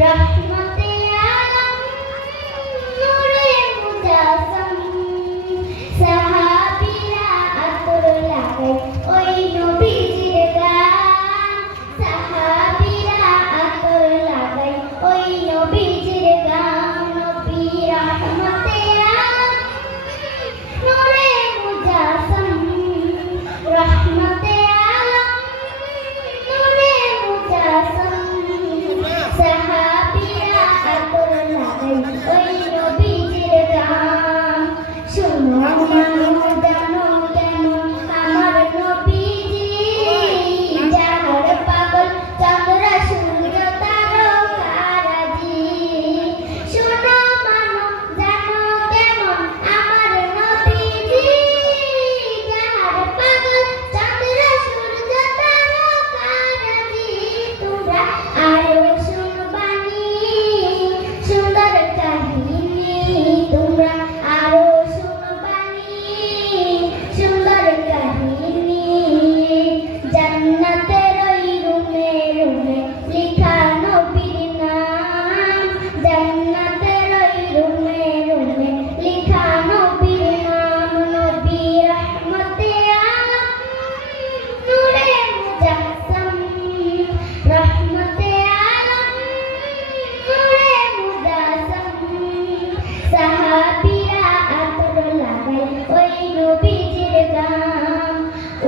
Gracias.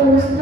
gusto